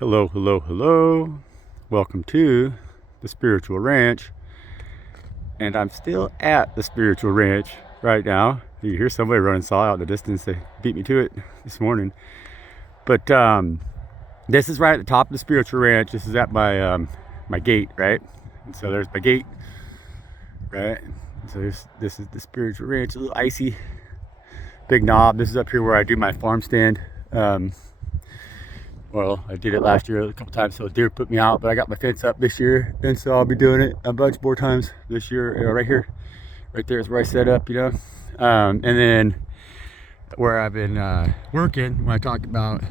Hello, hello, hello. Welcome to the Spiritual Ranch. And I'm still at the Spiritual Ranch right now. You hear somebody running saw out in the distance. They beat me to it this morning. But this is right at the top of the Spiritual Ranch. This is at my gate, right? And so there's my gate, right? And so this is the Spiritual Ranch. A little icy, big knob. This is up here where I do my farm stand. Well, I did it last year a couple times, so deer put me out, but I got my fence up this year, and so I'll be doing it a bunch more times this year. Right here, right there is where I set up, and then where I've been working, when I talk about,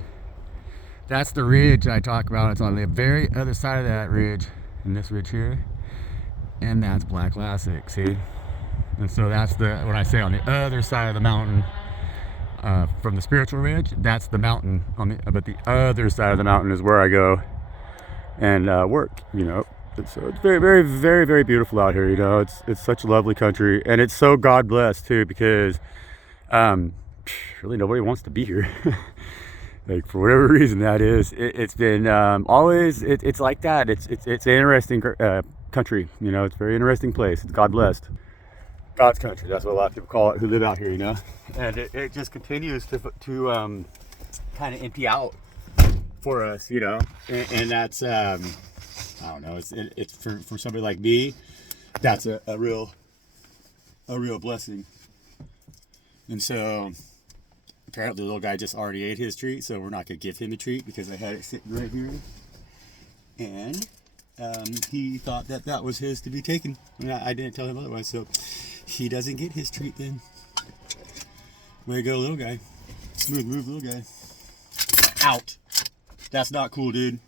that's the ridge I talk about. It's on the very other side of that ridge, and this ridge here, and that's Black Lassic, see? And so that's when I say on the other side of the mountain, from the Spiritual Ridge, that's the mountain but the other side of the mountain is where I go and work. And so it's very, very, very, very beautiful out here. It's such a lovely country, and it's so God blessed too, because really nobody wants to be here. Like, for whatever reason that is, it's been always it's like that. It's an interesting country. It's a very interesting place. It's God blessed. God's country, that's what a lot of people call it who live out here, and it just continues to kind of empty out for us, and that's I don't know, it's for somebody like me, that's a real blessing. And so apparently the little guy just already ate his treat, so we're not gonna give him a treat because I had it sitting right here, and he thought that was his to be taken, and I didn't tell him otherwise, so he doesn't get his treat then. Way to go, little guy. Smooth move, little guy. Out. That's not cool, dude.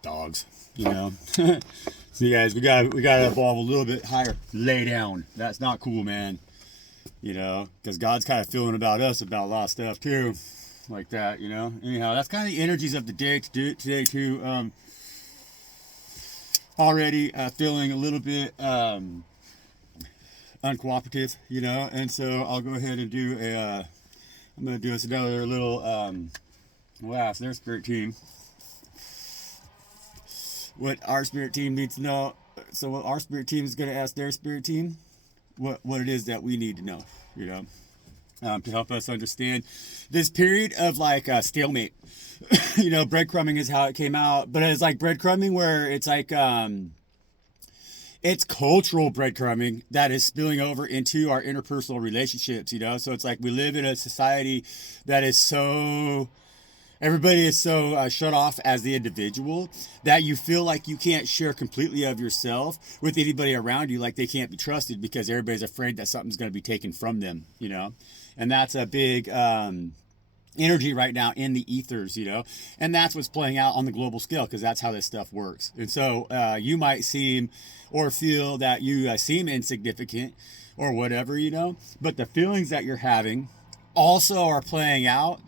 Dogs, So guys, we gotta evolve a little bit higher. Lay down. That's not cool, man. Because God's kind of feeling about us about a lot of stuff too, like that. Anyhow, that's kind of the energies of the day today too. Already feeling a little bit uncooperative, and so I'll go ahead and do I'm going to do us another little, we'll ask their spirit team what our spirit team needs to know. So what our spirit team is going to ask their spirit team, what it is that we need to know, to help us understand this period of like stalemate. Breadcrumbing is how it came out, but it's like breadcrumbing where it's like, it's cultural breadcrumbing that is spilling over into our interpersonal relationships, So it's like we live in a society that is everybody is so shut off as the individual that you feel like you can't share completely of yourself with anybody around you, like they can't be trusted because everybody's afraid that something's going to be taken from them, And that's a big energy right now in the ethers, and that's what's playing out on the global scale, because that's how this stuff works. And so you might seem or feel that you seem insignificant or whatever, but the feelings that you're having also are playing out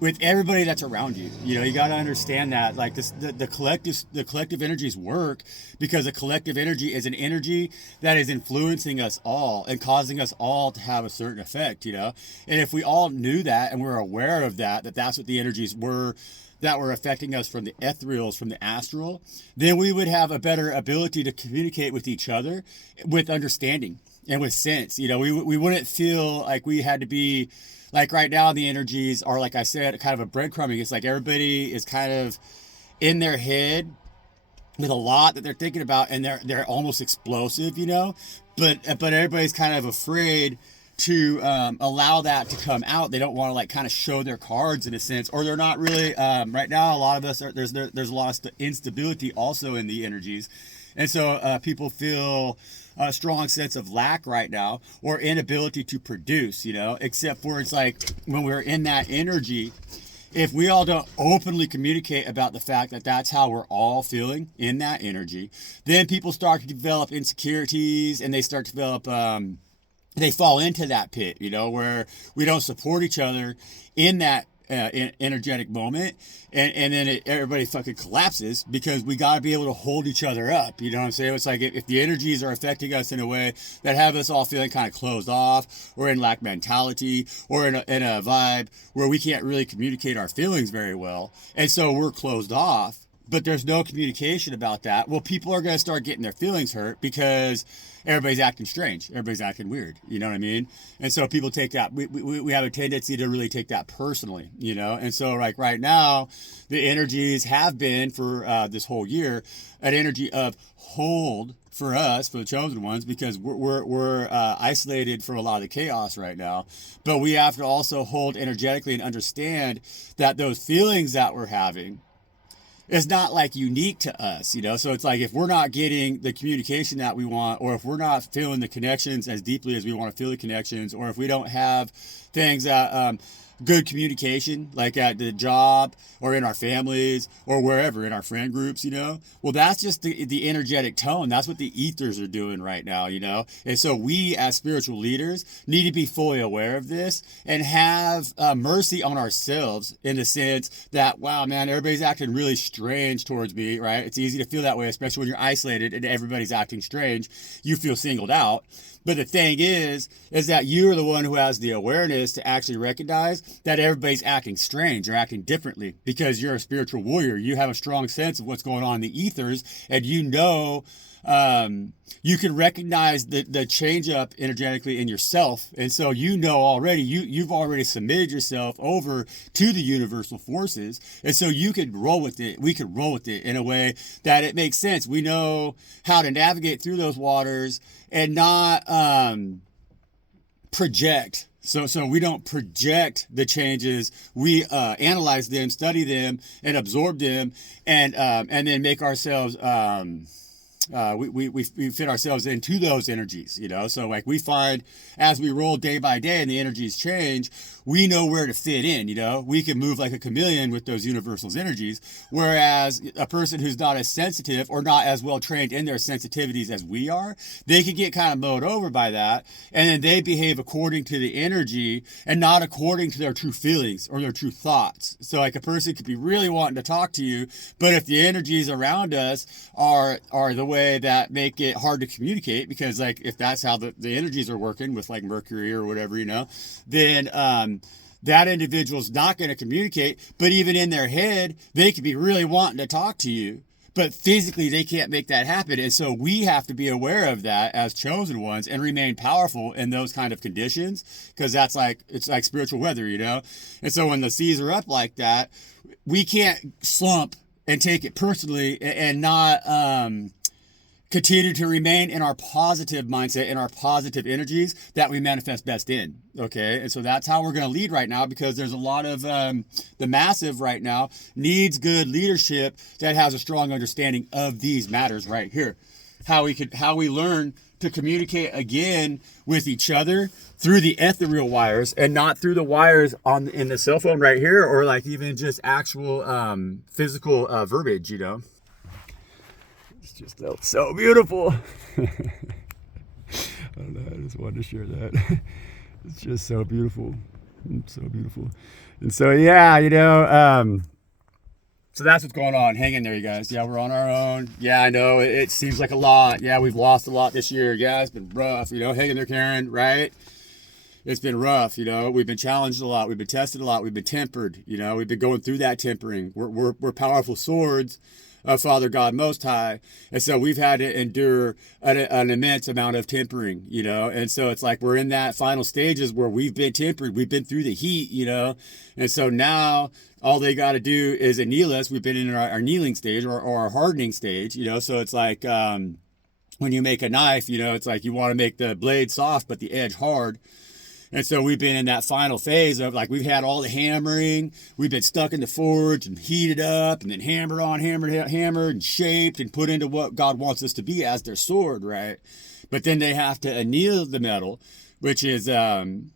with everybody that's around you. You got to understand that, like, the collective energies work because a collective energy is an energy that is influencing us all and causing us all to have a certain effect, And if we all knew that and we're aware of that's what the energies were that were affecting us from the ethereals, from the astral, then we would have a better ability to communicate with each other with understanding and with sense. We wouldn't feel like we had to be, like right now the energies are, like I said, kind of a breadcrumbing. It's like everybody is kind of in their head with a lot that they're thinking about, and they're almost explosive, but everybody's kind of afraid to allow that to come out. They don't want to like kind of show their cards in a sense, or they're not really right now. A lot of us there's a lot of instability also in the energies, and so people feel a strong sense of lack right now, or inability to produce, except for it's like when we're in that energy, if we all don't openly communicate about the fact that that's how we're all feeling in that energy, then people start to develop insecurities, and they start to develop they fall into that pit, where we don't support each other in that energetic moment, and then everybody fucking collapses because we got to be able to hold each other up. You know what I'm saying? It's like if the energies are affecting us in a way that have us all feeling kind of closed off, or in lack mentality, or in a vibe where we can't really communicate our feelings very well, and so we're closed off, but there's no communication about that. Well, people are going to start getting their feelings hurt because everybody's acting strange. Everybody's acting weird. You know what I mean? And so people take that, we have a tendency to really take that personally, you know? And so like right now, the energies have been for this whole year, an energy of hold for us, for the chosen ones, because we're isolated from a lot of the chaos right now. But we have to also hold energetically and understand that those feelings that we're having, it's not like unique to us, you know? So it's like if we're not getting the communication that we want, or if we're not feeling the connections as deeply as we want to feel the connections, or if we don't have things that, good communication, like at the job or in our families or wherever, in our friend groups, you know, well, that's just the energetic tone. That's what the ethers are doing right now, you know? And so we as spiritual leaders need to be fully aware of this and have mercy on ourselves, in the sense that, wow, man, everybody's acting really strange towards me, right? It's easy to feel that way, especially when you're isolated and everybody's acting strange. You feel singled out. But the thing is that you're the one who has the awareness to actually recognize that everybody's acting strange or acting differently, because you're a spiritual warrior. You have a strong sense of what's going on in the ethers, and you know, you can recognize the change up energetically in yourself. And so, you know, already, you've already submitted yourself over to the universal forces. And so you could roll with it. We could roll with it in a way that it makes sense. We know how to navigate through those waters and not project. So we don't project the changes. We analyze them, study them, and absorb them, and then make ourselves. We fit ourselves into those energies, you know? So like we find as we roll day by day and the energies change, we know where to fit in, you know? We can move like a chameleon with those universals energies, whereas a person who's not as sensitive or not as well trained in their sensitivities as we are, they can get kind of mowed over by that, and then they behave according to the energy and not according to their true feelings or their true thoughts. So like a person could be really wanting to talk to you, but if the energies around us are the way that make it hard to communicate, because like if that's how the energies are working with like Mercury or whatever, you know, then that individual's not going to communicate. But even in their head, they could be really wanting to talk to you, but physically they can't make that happen. And so we have to be aware of that as chosen ones and remain powerful in those kind of conditions, because that's like, it's like spiritual weather, you know? And so when the seas are up like that, we can't slump and take it personally and not continue to remain in our positive mindset, in our positive energies that we manifest best in. Okay. And so that's how we're going to lead right now, because there's a lot of the massive right now needs good leadership that has a strong understanding of these matters right here. How we learn to communicate again with each other through the ethereal wires and not through the wires in the cell phone right here, or like even just actual physical verbiage, you know. It's just so beautiful. I don't know, I just wanted to share that. It's just so beautiful. It's so beautiful. And so, yeah, you know, so that's what's going on. Hang in there, you guys. Yeah, we're on our own. Yeah, I know, it seems like a lot. Yeah, we've lost a lot this year. Yeah, it's been rough, you know. Hang in there, Karen, right? It's been rough, you know. We've been challenged a lot. We've been tested a lot. We've been tempered, you know. We've been going through that tempering. We're powerful swords of Father God Most High. And so we've had to endure an immense amount of tempering, you know. And so it's like we're in that final stages where we've been tempered. We've been through the heat, you know. And so now all they got to do is anneal us. We've been in our kneeling stage or our hardening stage, you know. So it's like when you make a knife, you know, it's like you want to make the blade soft but the edge hard. And so we've been in that final phase of like, we've had all the hammering, we've been stuck in the forge and heated up and then hammered and shaped and put into what God wants us to be as their sword, right? But then they have to anneal the metal, which is when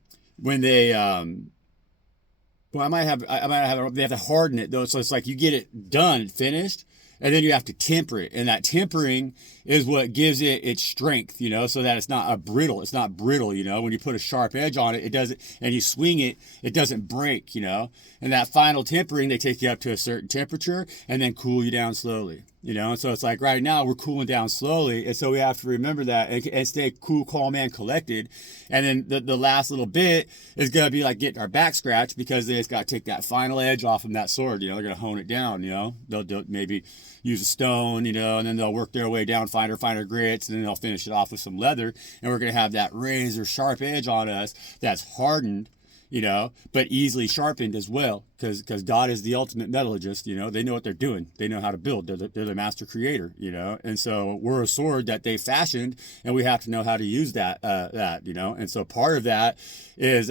they, they have to harden it though. So it's like you get it done, finished, and then you have to temper it. And that tempering is what gives it its strength, you know, so that it's not brittle. It's not brittle, you know. When you put a sharp edge on it, it doesn't, and you swing it, it doesn't break, you know. And that final tempering, they take you up to a certain temperature and then cool you down slowly, you know. And so it's like right now we're cooling down slowly, and so we have to remember that and stay cool, calm, and collected. And then the last little bit is gonna be like getting our back scratched, because they just gotta take that final edge off of that sword, you know. They're gonna hone it down, you know. They'll maybe use a stone, you know, and then they'll work their way down, finer grits, and then they'll finish it off with some leather, and we're gonna have that razor sharp edge on us that's hardened, you know, but easily sharpened as well, because God is the ultimate metallurgist, you know. They know what they're doing. They know how to build. They're the master creator, you know. And so we're a sword that they fashioned, and we have to know how to use that, you know. And so part of that is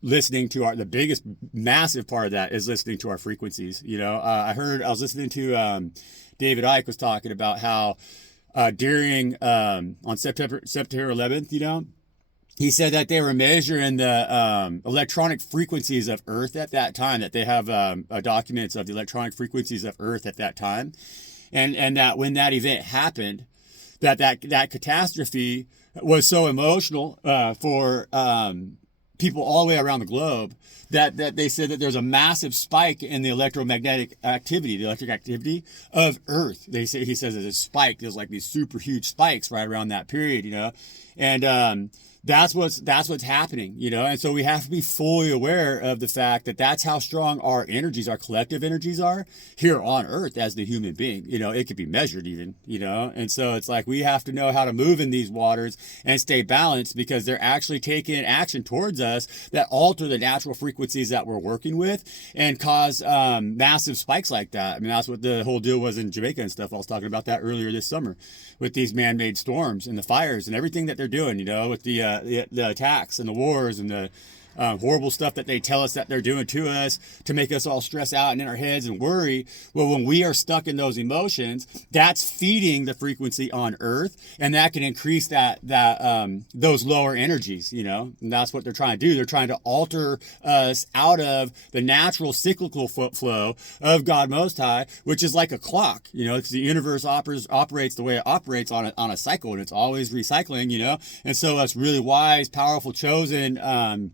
listening to the biggest, massive part of that is listening to our frequencies, you know. I was listening to David Icke was talking about how during on September 11th, you know, he said that they were measuring the electronic frequencies of Earth at that time, that they have documents of the electronic frequencies of Earth at that time. And that when that event happened, that catastrophe was so emotional for people all the way around the globe, that they said that there's a massive spike in the electromagnetic activity, the electric activity of Earth. He says there's a spike. There's like these super huge spikes right around that period, you know. And that's what's happening, you know. And so we have to be fully aware of the fact that that's how strong our energies, our collective energies, are here on Earth as the human being. You know, it could be measured even, you know. And so it's like we have to know how to move in these waters and stay balanced, because they're actually taking action towards us that alter the natural frequencies that we're working with and cause massive spikes like that. I mean, that's what the whole deal was in Jamaica and stuff. I was talking about that earlier this summer with these man-made storms and the fires and everything that they're doing, you know, with the attacks and the wars and the horrible stuff that they tell us that they're doing to us to make us all stress out and in our heads and worry. Well, when we are stuck in those emotions, that's feeding the frequency on Earth, and that can increase those lower energies, you know. And that's what they're trying to do. They're trying to alter us out of the natural cyclical flow of God Most High, which is like a clock, you know, because the universe operates the way it operates on a cycle, and it's always recycling, you know. And so us really wise, powerful, chosen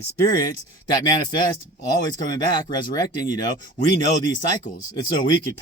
spirits that manifest, always coming back, resurrecting, you know, we know these cycles, and so we could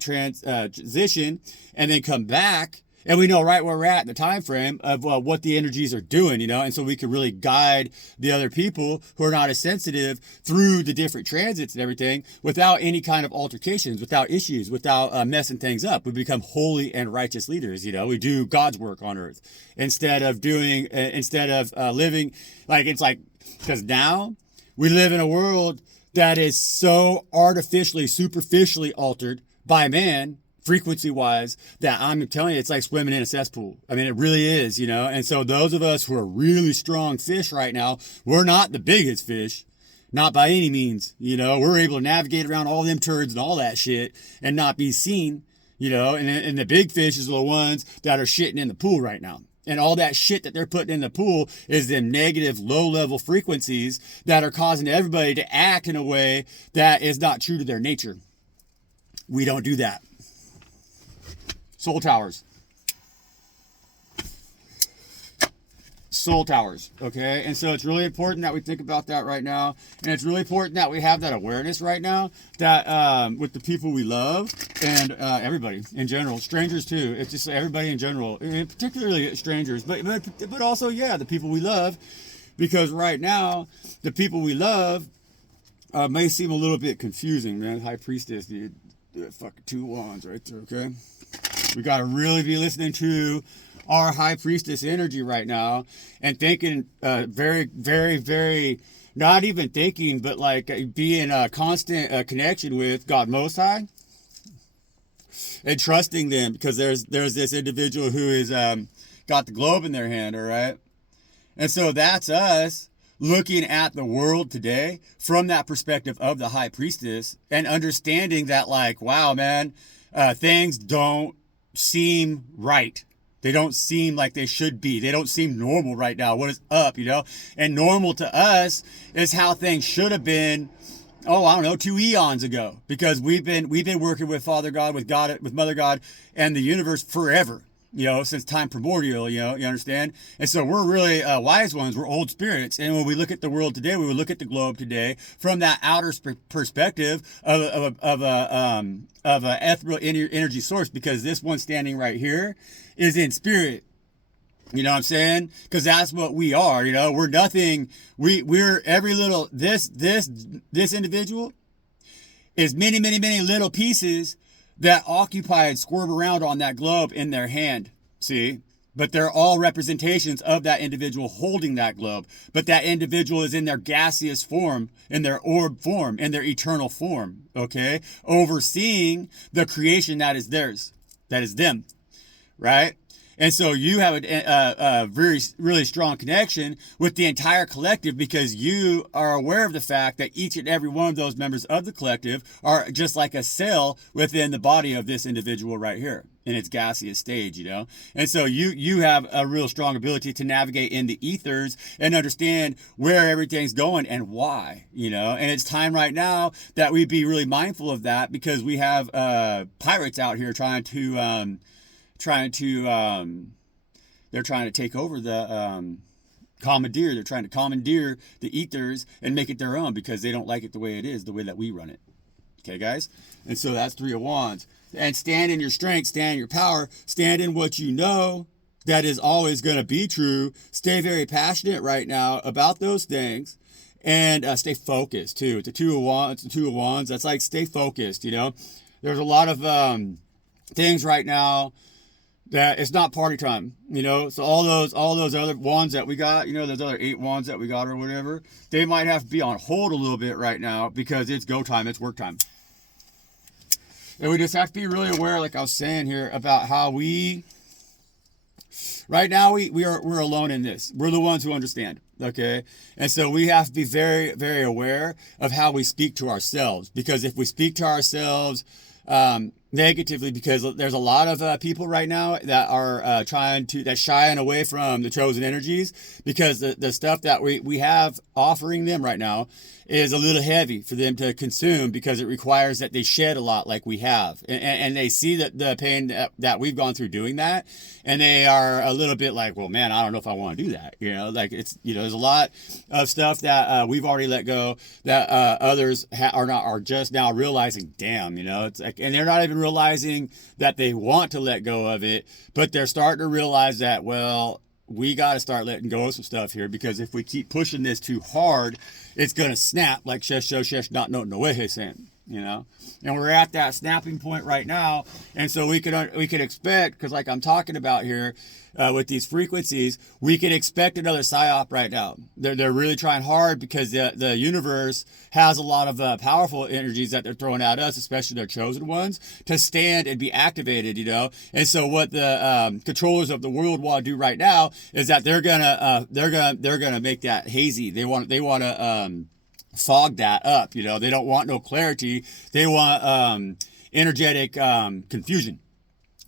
transition and then come back, and we know right where we're at in the time frame of what the energies are doing, you know. And so we can really guide the other people who are not as sensitive through the different transits and everything without any kind of altercations, without issues, without messing things up. We become holy and righteous leaders, you know. We do God's work on Earth instead of living like it's like. Because now we live in a world that is so artificially, superficially altered by man, frequency-wise, that I'm telling you, it's like swimming in a cesspool. I mean, it really is, you know. And so those of us who are really strong fish right now, we're not the biggest fish, not by any means, you know. We're able to navigate around all them turds and all that shit and not be seen, you know. And the big fishes are the ones that are shitting in the pool right now. And all that shit that they're putting in the pool is them negative, low-level frequencies that are causing everybody to act in a way that is not true to their nature. We don't do that. Soul towers. Soul towers, okay? And so it's really important that we think about that right now. And it's really important that we have that awareness right now, that with the people we love and everybody in general, strangers too. It's just everybody in general, and particularly strangers, but also, yeah, the people we love, because right now, the people we love may seem a little bit confusing, man. High Priestess, dude. Fucking 2 wands right there, okay? We got to really be listening to our High Priestess energy right now and thinking very, very, very, not even thinking, but like being a constant connection with God Most High and trusting them, because there's this individual who is got the globe in their hand, all right? And so that's us looking at the world today from that perspective of the High Priestess and understanding that, like, wow, man, things don't seem right. They don't seem like they should be. They don't seem normal right now. What is up, you know? And normal to us is how things should have been oh, I don't know, 2 eons ago, because we've been working with Father God, with Mother God, and the universe forever. Since time primordial. You understand? And so we're really wise ones. We're old spirits. And when we look at the world today, we would look at the globe today from that outer perspective of a ethereal energy source, because this one standing right here is in spirit. You know what I'm saying? Because that's what we are. We're nothing. We're every little. This individual is many, many, many little pieces that occupy and squirm around on that globe in their hand. See? But they're all representations of that individual holding that globe. But that individual is in their gaseous form, in their orb form, in their eternal form. Okay? Overseeing the creation that is theirs, that is them. Right? And so you have a very, really strong connection with the entire collective, because you are aware of the fact that each and every one of those members of the collective are just like a cell within the body of this individual right here in its gaseous stage, And so you have a real strong ability to navigate in the ethers and understand where everything's going and why, And it's time right now that we be really mindful of that, because we have pirates out here trying to they're trying to take over the commandeer. They're trying to commandeer the ethers and make it their own, because they don't like it the way it is, the way that we run it. Okay, guys? And so that's 3 of Wands. And stand in your strength, stand in your power, stand in what you know that is always going to be true. Stay very passionate right now about those things, and stay focused too. It's the 2 of Wands. That's like, stay focused. There's a lot of things right now that it's not party time, So all those other wands that we got, those other 8 wands that we got or whatever, they might have to be on hold a little bit right now, because it's go time, it's work time. And we just have to be really aware, like I was saying here, about how right now we're alone in this. We're the ones who understand. Okay. And so we have to be very, very aware of how we speak to ourselves, because if we speak to ourselves, negatively, because there's a lot of people right now that are shying away from the chosen energies, because the stuff that we have offering them right now is a little heavy for them to consume, because it requires that they shed a lot, like we have, and they see that the pain that we've gone through doing that, and they are a little bit like, well, man, I don't know if I want to do that. Like it's there's a lot of stuff that we've already let go, that others are just now realizing. Damn, it's like, and they're not even realizing that they want to let go of it, but they're starting to realize that, well, we got to start letting go of some stuff here, because if we keep pushing this too hard, it's going to snap, like shesh not no way saying, and we're at that snapping point right now. And so we could expect, because like I'm talking about here, with these frequencies, we can expect another psyop right now. They're really trying hard, because the universe has a lot of powerful energies that they're throwing at us, especially their chosen ones, to stand and be activated, And so what the controllers of the world want to do right now is that they're gonna make that hazy. They want to fog that up. They don't want no clarity. They want energetic confusion.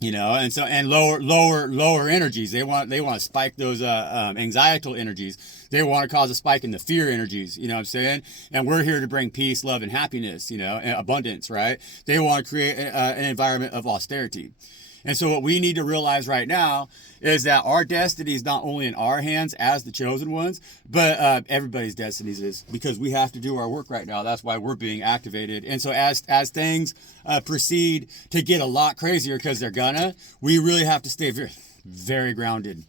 And so, and lower energies. They want to spike those anxietal energies. They want to cause a spike in the fear energies. You know what I'm saying? And we're here to bring peace, love, and happiness. And abundance, right? They want to create an environment of austerity. And so what we need to realize right now is that our destiny is not only in our hands as the chosen ones, but everybody's destinies is, because we have to do our work right now. That's why we're being activated. And so as things proceed to get a lot crazier, because we really have to stay very, very grounded.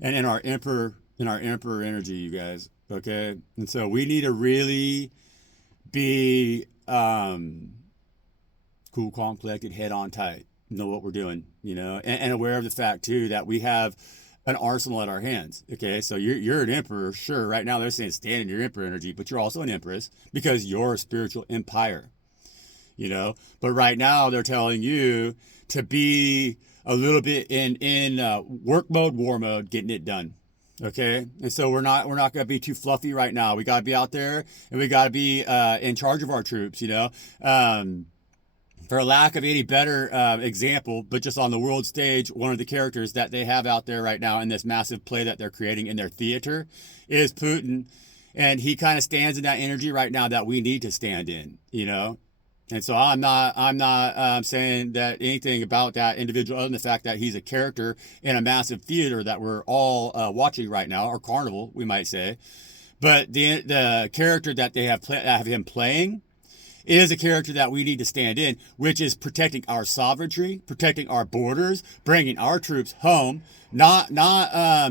And in our emperor energy, you guys, okay? And so we need to really be cool, calm, collected, head on tight, know what we're doing, and aware of the fact too that we have an arsenal at our hands. Okay, so you're an emperor, sure. Right now they're saying stand in your emperor energy, but you're also an empress, because you're a spiritual empire. But right now they're telling you to be a little bit in work mode, war mode, getting it done. Okay, and so we're not going to be too fluffy right now. We got to be out there, and we got to be in charge of our troops. For lack of any better example, but just on the world stage, one of the characters that they have out there right now in this massive play that they're creating in their theater is Putin. And he kind of stands in that energy right now that we need to stand in, you know? And so I'm not saying that anything about that individual other than the fact that he's a character in a massive theater that we're all watching right now, or carnival, we might say. But the character that they have him playing is a character that we need to stand in, which is protecting our sovereignty, protecting our borders, bringing our troops home, not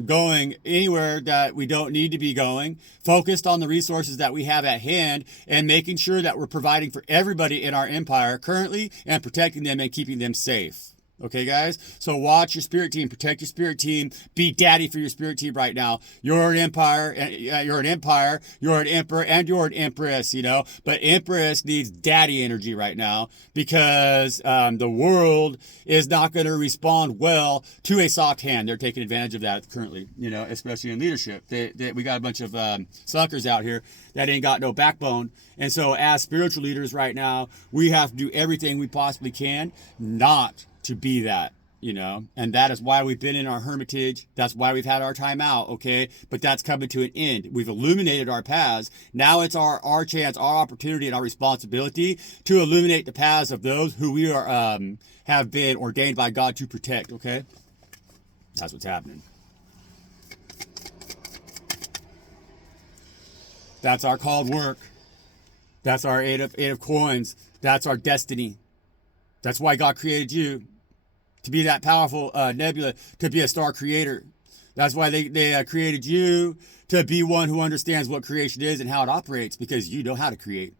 going anywhere that we don't need to be going, focused on the resources that we have at hand, and making sure that we're providing for everybody in our empire currently and protecting them and keeping them safe. Okay, guys? So watch your spirit team, protect your spirit team, be daddy for your spirit team right now. You're an empire, you're an emperor, and you're an empress, you know? But empress needs daddy energy right now because the world is not going to respond well to a soft hand. They're taking advantage of that currently, you know, especially in leadership. We got a bunch of suckers out here that ain't got no backbone. And so as spiritual leaders right now, we have to do everything we possibly can not to be that, you know, and that is why we've been in our hermitage. That's why we've had our time out, okay? But that's coming to an end. We've illuminated our paths. Now it's our chance, our opportunity, and our responsibility to illuminate the paths of those who we are have been ordained by God to protect, okay? That's what's happening. That's our called work. That's our eight of coins. That's our destiny. That's why God created you, to be that powerful nebula, to be a star creator. That's why they created you to be one who understands what creation is and how it operates, because you know how to create.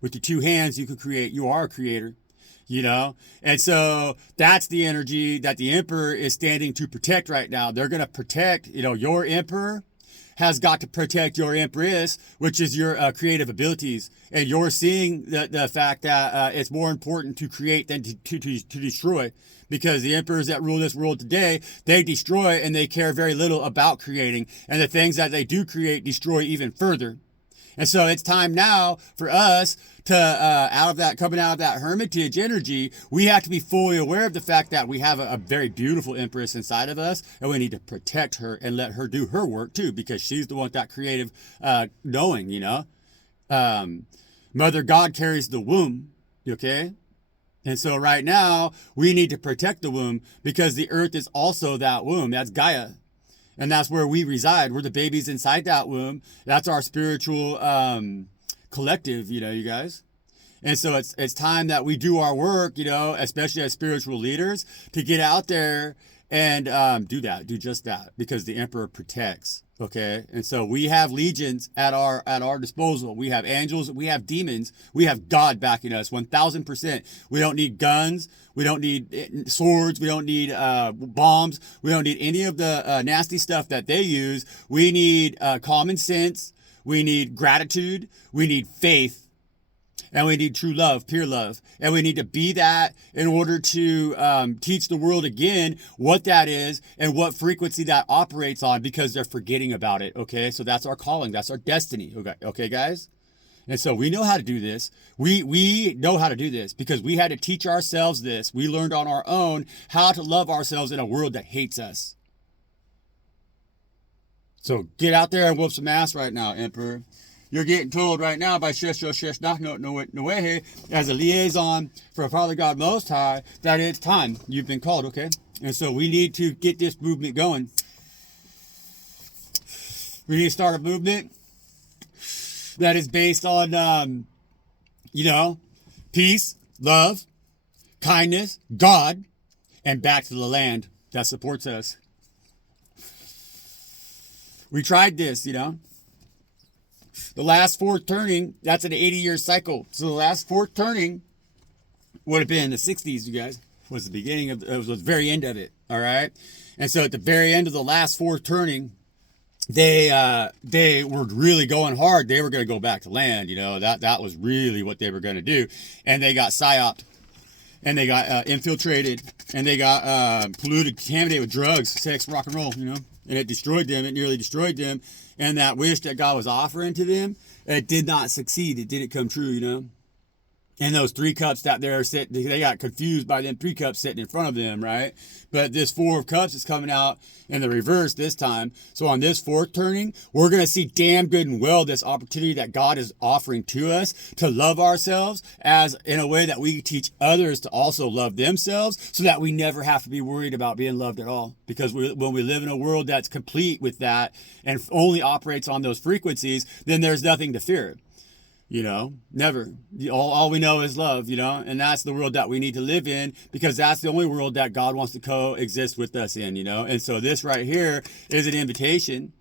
With your two hands, you can create. You are a creator, you know? And so that's the energy that the emperor is standing to protect right now. They're going to protect, you know, your emperor has got to protect your empress, which is your creative abilities. And you're seeing the fact that it's more important to create than to destroy, because the emperors that rule this world today, they destroy and they care very little about creating. And the things that they do create destroy even further. And so it's time now for us to, coming out of that hermitage energy, we have to be fully aware of the fact that we have a very beautiful empress inside of us, and we need to protect her and let her do her work too, because she's the one that creative knowing, you know. Mother God carries the womb, okay? And so right now, we need to protect the womb, because the earth is also that womb. That's Gaia. And that's where we reside. We're the babies inside that womb. That's our spiritual collective, you know, you guys. And so it's time that we do our work, you know, especially as spiritual leaders, to get out there and do just that, because the emperor protects. Okay. And so we have legions at our disposal. We have angels, we have demons, we have God backing us 1000%. We don't need guns. We don't need swords. We don't need bombs. We don't need any of the nasty stuff that they use. We need common sense. We need gratitude. We need faith. And we need true love, pure love. And we need to be that in order to teach the world again what that is and what frequency that operates on, because they're forgetting about it, okay? So that's our calling. That's our destiny, okay, guys? And so we know how to do this. We know how to do this because we had to teach ourselves this. We learned on our own how to love ourselves in a world that hates us. So get out there and whoop some ass right now, Emperor. You're getting told right now by Shesh as a liaison for Father God Most High that it's time. You've been called, okay? And so we need to get this movement going. We need to start a movement that is based on, peace, love, kindness, God, and back to the land that supports us. We tried this, The last fourth turning, that's an 80-year cycle. So the last fourth turning would have been in the 60s, you guys. Was the beginning of, it was the very end of it, all right? And so at the very end of the last fourth turning, they were really going hard. They were going to go back to land, That was really what they were going to do. And they got psyoped, and they got infiltrated, and they got polluted, contaminated with drugs, sex, rock and roll, And it destroyed them. It nearly destroyed them. And that wish that God was offering to them, it did not succeed. It didn't come true, And those 3 cups that they're sitting, they got confused by them 3 cups sitting in front of them, right? But this 4 of cups is coming out in the reverse this time. So on this 4th turning, we're going to see damn good and well this opportunity that God is offering to us to love ourselves as in a way that we teach others to also love themselves, so that we never have to be worried about being loved at all. Because when we live in a world that's complete with that and only operates on those frequencies, then there's nothing to fear. You know, never. All we know is love, you know, and that's the world that we need to live in, because that's the only world that God wants to coexist with us in, you know. And so this right here is an invitation,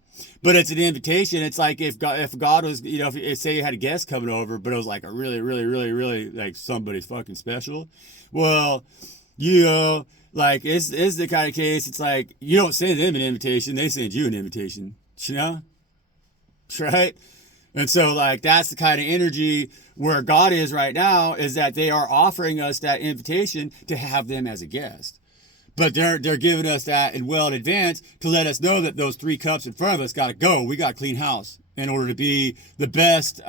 but it's an invitation. It's like if God was, you know, if say you had a guest coming over, but it was like a really, really, really, really like somebody fucking special. Well, you know, like it's the kind of case, it's like you don't send them an invitation, they send you an invitation, you know, right? And so like that's the kind of energy where God is right now, is that they are offering us that invitation to have them as a guest. But they're giving us that in advance to let us know that those 3 cups in front of us got to go. We got to clean house in order to be the best,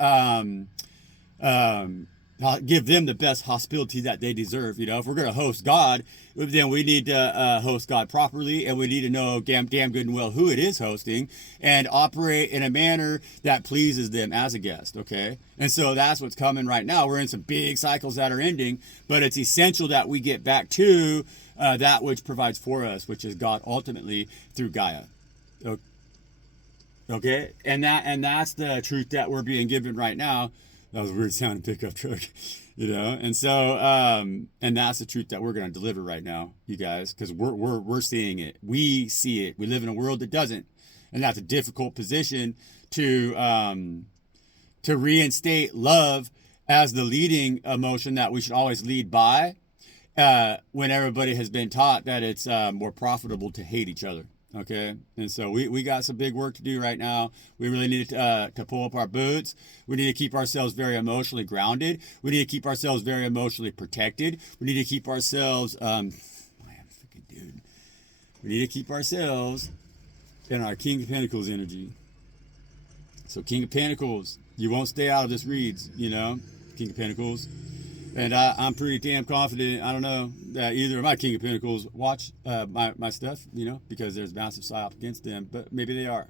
give them the best hospitality that they deserve. You know, if we're going to host God, then we need to host God properly, and we need to know damn good and well who it is hosting, and operate in a manner that pleases them as a guest, okay? And so that's what's coming right now. We're in some big cycles that are ending, but it's essential that we get back to that which provides for us, which is God ultimately through Gaia. Okay? And that's the truth that we're being given right now. That was a weird sounding pickup truck, you know? And so, and that's the truth that we're going to deliver right now, you guys, because we're seeing it. We see it. We live in a world that doesn't. And that's a difficult position to reinstate love as the leading emotion that we should always lead by, when everybody has been taught that it's more profitable to hate each other. Okay, and so we got some big work to do right now. We really need to pull up our boots. We need to keep ourselves very emotionally grounded. We need to keep ourselves very emotionally protected. We need to keep ourselves, man, freaking dude. We need to keep ourselves in our King of Pentacles energy. So King of Pentacles, you won't stay out of this reads, you know, King of Pentacles. And I'm pretty damn confident, I don't know, that either of my King of Pentacles watch my stuff, you know, because there's massive psyop against them, but maybe they are.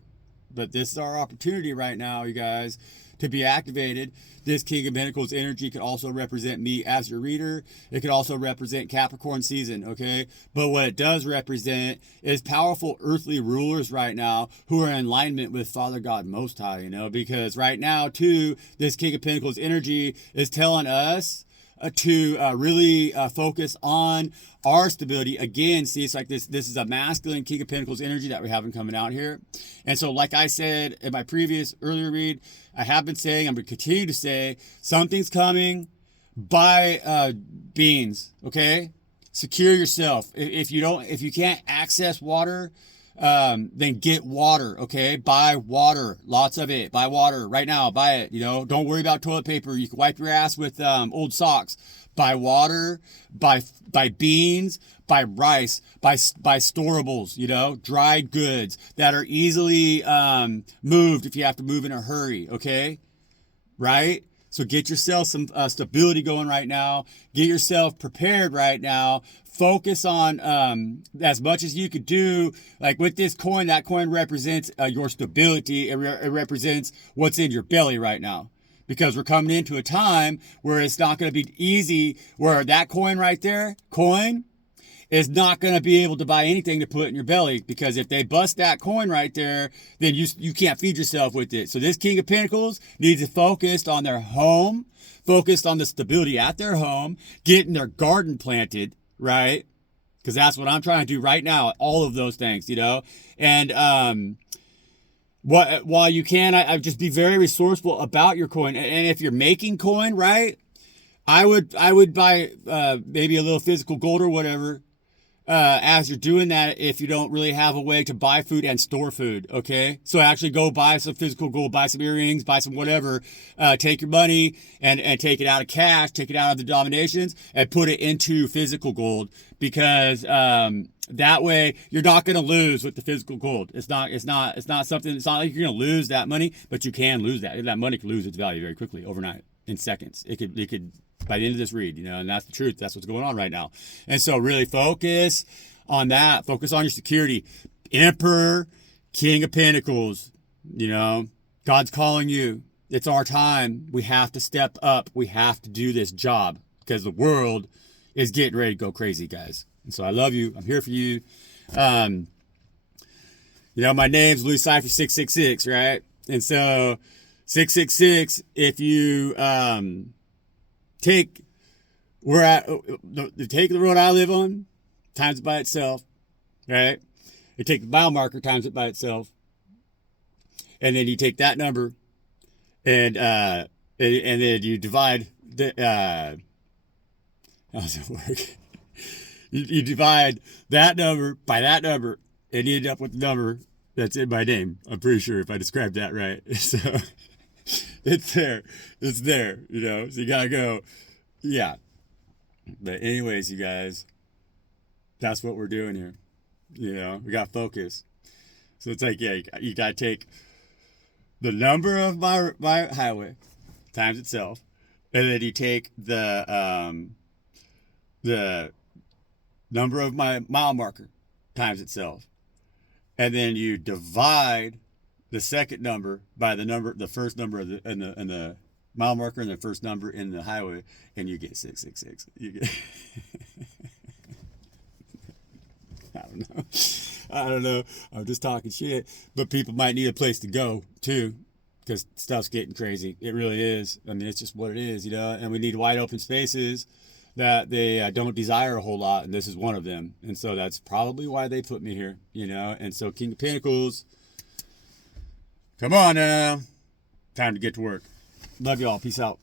But this is our opportunity right now, you guys, to be activated. This King of Pentacles energy could also represent me as your reader. It could also represent Capricorn season, okay? But what it does represent is powerful earthly rulers right now who are in alignment with Father God Most High, you know, because right now, too, this King of Pentacles energy is telling us to really focus on our stability. Again, see, it's like this is a masculine King of Pentacles energy that we're having coming out here. And so like I said in my previous earlier read, I have been saying, I'm going to continue to say, something's coming. Buy beans, okay? Secure yourself. If you can't access water, then get water, okay? Buy water, lots of it. Buy water right now, buy it, you know? Don't worry about toilet paper. You can wipe your ass with old socks. Buy water, buy beans, buy rice, buy storables, you know? Dried goods that are easily moved if you have to move in a hurry, okay? Right? So get yourself some stability going right now. Get yourself prepared right now. Focus on as much as you could do. Like with this coin, that coin represents your stability. It represents what's in your belly right now. Because we're coming into a time where it's not going to be easy, where that coin right there, is not going to be able to buy anything to put in your belly, because if they bust that coin right there, then you can't feed yourself with it. So this King of Pentacles needs to focus on their home, focused on the stability at their home, getting their garden planted, right? Because that's what I'm trying to do right now, all of those things, you know? And while you can, I just be very resourceful about your coin. And if you're making coin, right, I would buy maybe a little physical gold or whatever, as you're doing that, if you don't really have a way to buy food and store food, okay? So actually go buy some physical gold, buy some earrings, buy some whatever, take your money and take it out of cash, take it out of the denominations and put it into physical gold, because that way you're not going to lose with the physical gold. It's not something, it's not like you're going to lose that money, but you can lose that. That money can lose its value very quickly overnight, in seconds. It could by the end of this read, you know, and that's the truth. That's what's going on right now. And so really focus on that. Focus on your security. Emperor, King of Pentacles, you know, God's calling you. It's our time. We have to step up. We have to do this job because the world is getting ready to go crazy, guys. And so I love you. I'm here for you. You know, my name's Louis Cypher 666, right? And so 666, if you take take the road I live on, times it by itself, right? You take the mile marker, times it by itself, and then you take that number, and then you divide the how does it work? You divide that number by that number, and you end up with the number that's in my name. I'm pretty sure if I described that right. So it's there. It's there, you know. So you gotta go, yeah. But anyways, you guys, that's what we're doing here. You know, we got focus. So it's like, yeah, you gotta take the number of my highway times itself, and then you take the number of my mile marker times itself, and then you divide the second number by the first number of the mile marker and the first number in the highway, and you get 666. You get I don't know. I'm just talking shit, but people might need a place to go too, because stuff's getting crazy. It really is. I mean, it's just what it is, you know. And we need wide open spaces that they don't desire a whole lot, and this is one of them. And so that's probably why they put me here, you know. And so King of Pentacles, come on now, time to get to work. Love y'all. Peace out.